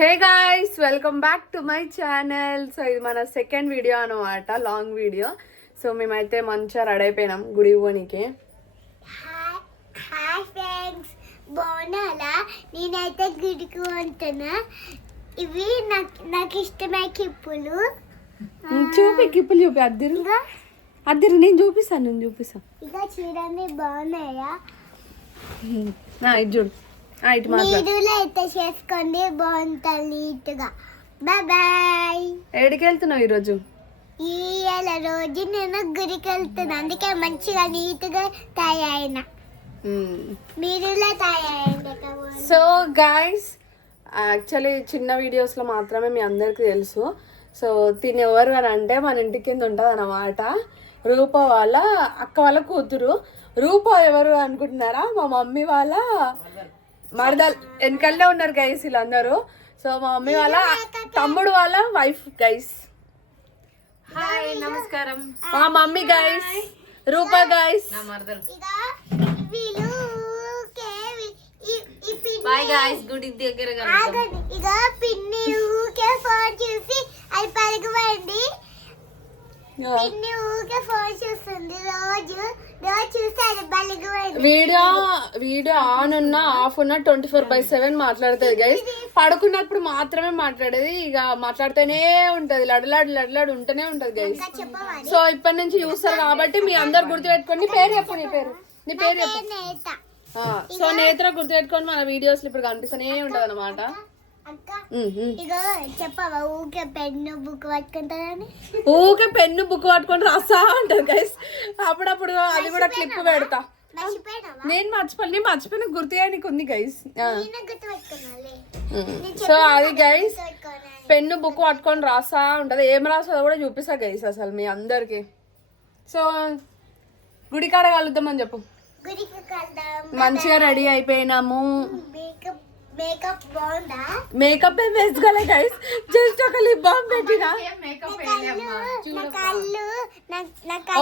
Hey guys, welcome back to my channel. So ఇది మన second video అనమాట, long video. So మేమైతే మంచిగా రెడీ అయిపోయినాం గుడి పోనీకి. హాయ్ ఫ్రెండ్స్, బాగున్నారా? నేనైతే గుడికి ఉంటున్నా. ఇవి నాకు ఇష్టమైన కిప్పులు. చూపి కిప్పులు చూపి, అద్దరు నేను చూపిస్తాను. ఇక చూడండి, బాగున్నాయా? ఇటు చూడు, ఇటు మీరులో అయితే చేసుకోండి, బాగుంటుంది నీట్గా. Bye bye. ఎక్కడికి వెళ్తున్నావు ఈరోజు? రోజు నేను గుడికి వెళ్తున్నా, అందుకే మంచిగా నీట్గా తయారైన. మీరులో తయారైంది. సో గాయ్స్, యాక్చువల్లీ చిన్న వీడియోస్లో మాత్రమే మీ అందరికీ తెలుసు. సో తిని ఎవరు అని అంటే మన ఇంటి కింద ఉంటుంది అన్నమాట. రూప వాళ్ళ అక్క వాళ్ళ కూతురు. రూప ఎవరు అనుకుంటున్నారా? మా మమ్మీ వాళ్ళ మరదలు. వెనకల్లే ఉన్నారు గైస్ వీళ్ళందరూ. సో మా మమ్మీ వాళ్ళ తమ్ముడు వాళ్ళ వైఫ్ గైస్. హాయ్, నమస్కారం. మా మమ్మీ గైస్, రూప గైస్. బాయ్ గైస్, గుడి దగ్గర ఇక పిన్ని ఊకే ఫోన్ చూసి అది పలికిపోయింది. పిన్ని ఊకే ఫోన్ చూస్తుంది, రోజు చూస్తే అది పలికిపోయింది. వీడియో ఆన్ ఉన్నా ఆఫ్ ఉన్నా 24/7 మాట్లాడుతుంది గైస్. పడుకున్నప్పుడు మాత్రమే మాట్లాడేది, ఇక మాట్లాడుతూనే ఉంటది, లడలాడు ఉంటూనే ఉంటది గైస్. సో ఇప్పటి నుంచి చూస్తారు కాబట్టి మీ అందరు గుర్తుపెట్టుకోండి. నీ పేరు చెప్పు. నీ పేరు చెప్పు. సో నేత్ర గుర్తుపెట్టుకొని మన వీడియోస్ ఇప్పుడు కనిపిస్తూనే ఉంటది అనమాట. ఊకే పెన్ను బుక్ పట్టుకొని రాస్తా అంటారు గైస్. అప్పుడప్పుడు అది కూడా క్లిప్ పెడతా. నేను మర్చిపోయిన గుర్తుగా నీకు ఉంది గైస్. సో అది గైస్, పెన్ను బుక్ పట్టుకొని రాస్తా ఉంటది. ఏం రాస్తుందో కూడా చూపిస్తా గైస్ అసలు మీ అందరికి. సో గుడికాడ కలుద్దామని చెప్పు. మంచిగా రెడీ అయిపోయినాము. మేకప్ ఏం వేసుకోలే గైస్, జస్ట్ ఒక లిప్ బామ్ పెట్టిన.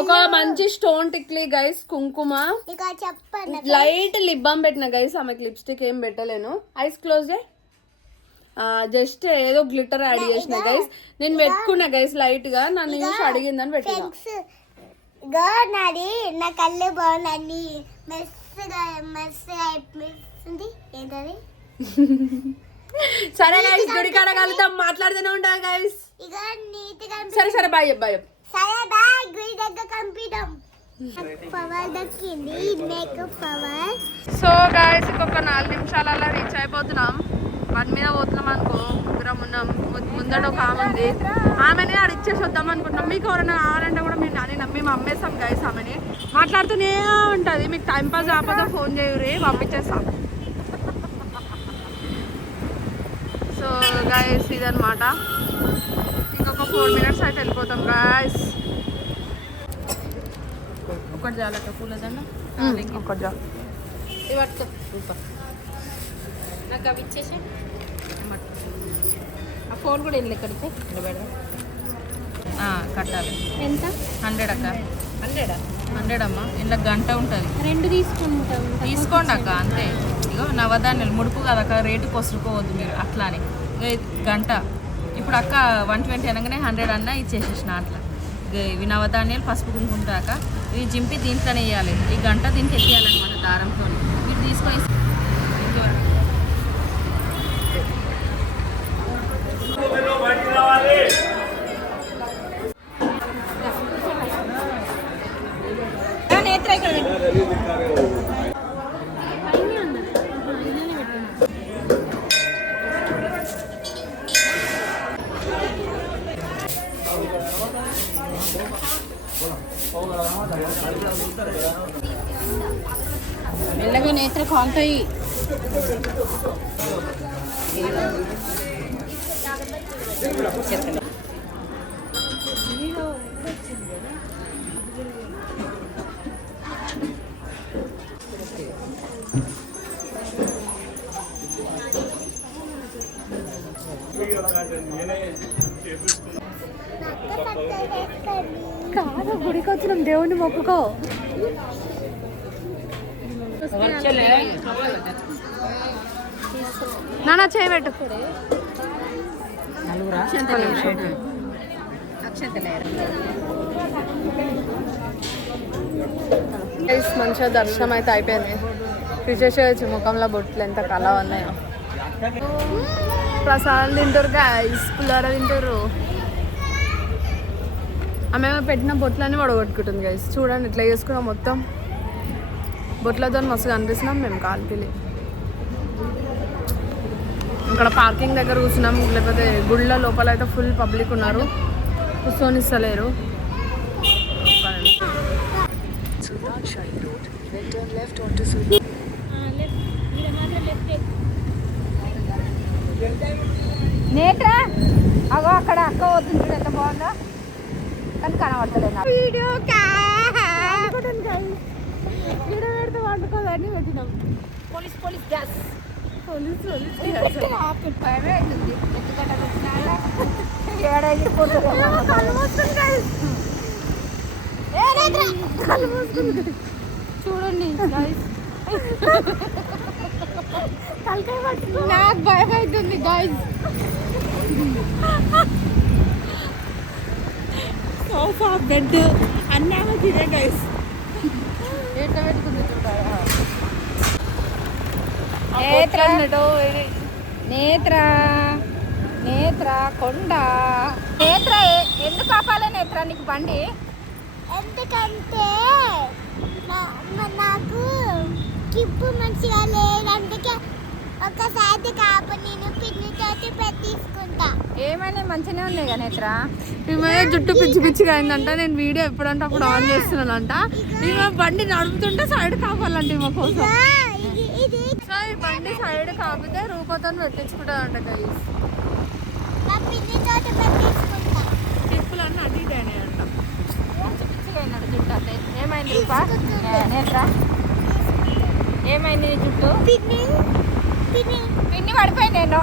ఒక మంచి స్టోన్ టిక్లీ గైస్, కుంకుమ, లైట్ లిప్ బామ్ పెట్టిన గైస్. ఆమెకి లిప్స్టిక్ ఏం పెట్టలేను. ఐస్ క్లోజ్ జస్ట్ ఏదో గ్లిటర్ యాడ్ చేసిన గైస్. నేను పెట్టుకున్నా గైస్ లైట్ గా, నన్ను చూసి అడిగిందని పెట్టిన. నాది నా కళ్ళు బాగుంది, మెస్సగా ఏంటది. సరే గైస్, గుడి కాడ కలుద్దాం, మాట్లాడుతూనే ఉంటాం గైస్. సరే బాయ్. గుడి దగ్గర కంపిద్దాం. పవర్ దక్కింది, మేకప్ పవర్. సో గైస్, ఇంకొక 4 నిమిషాలలో రీచ్ అయిపోతున్నాం. బండి మీద పోతున్నాం అనుకో, ముగ్గురం ఉన్నాం. ముందట ఒక ఆమె ఉంది, ఆమెనే ఆడ ఇచ్చేసి వద్దాం అనుకుంటున్నాం. మీకు ఎవరైనా కావాలంటే కూడా మేము అమ్మేస్తాం గైస్. ఆమెని మాట్లాడుతూనే ఉంటుంది. మీకు టైంపాస్ కాకపోతే ఫోన్ చేయరు, పంపించేస్తాం. సో గైస్ ఇదనమాట. ఇంకొక 4 మినిట్స్ అయితే వెళ్ళిపోతాం గైస్. ఒకటి చాలక పూలదండ, ఒకటి చాలు. ఇది పట్టుకో సూపర్. నాకు అవి ఇచ్చేసే. ఆ ఫోన్ కూడా వెళ్ళి ఎక్కడితే పెడదాం. కట్టాలి. ఎంత? 100 అక్క. 100 అమ్మా. ఇంట్లో గంట ఉంటుంది. 2 తీసుకుంటాం. తీసుకోండి అక్క, అంతే. ఇగో నవధాన్యాలు ముడుపు కదక్క, రేటు కొసురుకోవద్దు మీరు అట్లానే. గంట ఇప్పుడు అక్క 120 అనగానే 100 అన్న ఇచ్చేసేసిన అట్లా. ఇవి నవధాన్యాలు పసుపు కుంకుంటాక ఇవి జింపి దీంట్లోనే వేయాలి. ఈ గంట దీనికి ఎక్కియాలన్నమాట దారంతో. మీరు తీసుకొని నేత్ర ఇక్కడ మెల్లగా నేత్ర కాలుతాయి. కాదు, గుడికి వచ్చినాం, దేవుణ్ణి మొక్కుకో. నాన్న చేయబెట్టు. మంచిగా దర్శనం అయితే అయిపోయింది. విశేష ముఖంలో బొట్లు ఎంత కళ ఉన్నాయో. ప్రసాదం తింటారు గాయస్, పుల్లార తింటారు. ఆమె పెట్టిన బొట్లన్నీ వడగొట్టుకుంటుంది గైస్. చూడండి ఇట్లా చేసుకున్నాం, మొత్తం బొట్లతో మస్తుగా అనిపిస్తున్నాం మేము కాల్పిలి. ఇక్కడ పార్కింగ్ దగ్గర కూర్చున్నాం, లేకపోతే గుళ్ళ లోపల అయితే ఫుల్ పబ్లిక్ ఉన్నారు, కూర్చొనిస్తలేరు. నేట్రా అగో అక్కడ అక్క పోతుంది, ఎంత బాగుందో కానీ కనబడతలేదు నాకు. వీడియో పెడితే వండుకోదని పెట్టినాం. పోలీస్ గ్యాస్ పోలీసు భయమే అవుతుంది. ఎందుకంటే పెట్టినాక ఏడైపోతుంది. చూడండి guys. నాకు భయం అవుతుంది గాయ్స్. సోఫా బెడ్ అన్నీ తినే గైస్. ఎట్లా పెట్టుకుంది చూడాలి. నేత్ర కొండ నేత్ర ఎందుకు ఆపాలి నేత్ర నీకు బండి? ఎందుకంటే నాకు కిప్పు మంచిగా లేదు, అందుకే ఒకసారి కాపు నేను పిన్నితోటి పెట్టించుకుంటా. ఏమైనా మంచిగానే ఉన్నాయి కదా నేత్ర. ఈమె జుట్టు పిచ్చి పిచ్చిగా అయిందంట. నేను వీడియో ఎప్పుడంటే అప్పుడు ఆన్ చేస్తున్నానంట. ఈమె బండి నడుపుతుంటే సైడ్ కావాలంటే ఈమె కోసం. ఇది సో ఈ బండి సైడ్ కాపితే రూపతో పెట్టించుకుంటానంట గైస్. మా పిన్నితోటి పెట్టించుకుంటా. టిప్పులన్నీ అటు ఇటు అయినాయంట. పిచ్చిగా అయినాడు జుట్టు. అంటే ఏమైంది రూపా? నేత్ర ఏమైంది జుట్టు? పిన్ని పిన్ని పడిపోయి నేను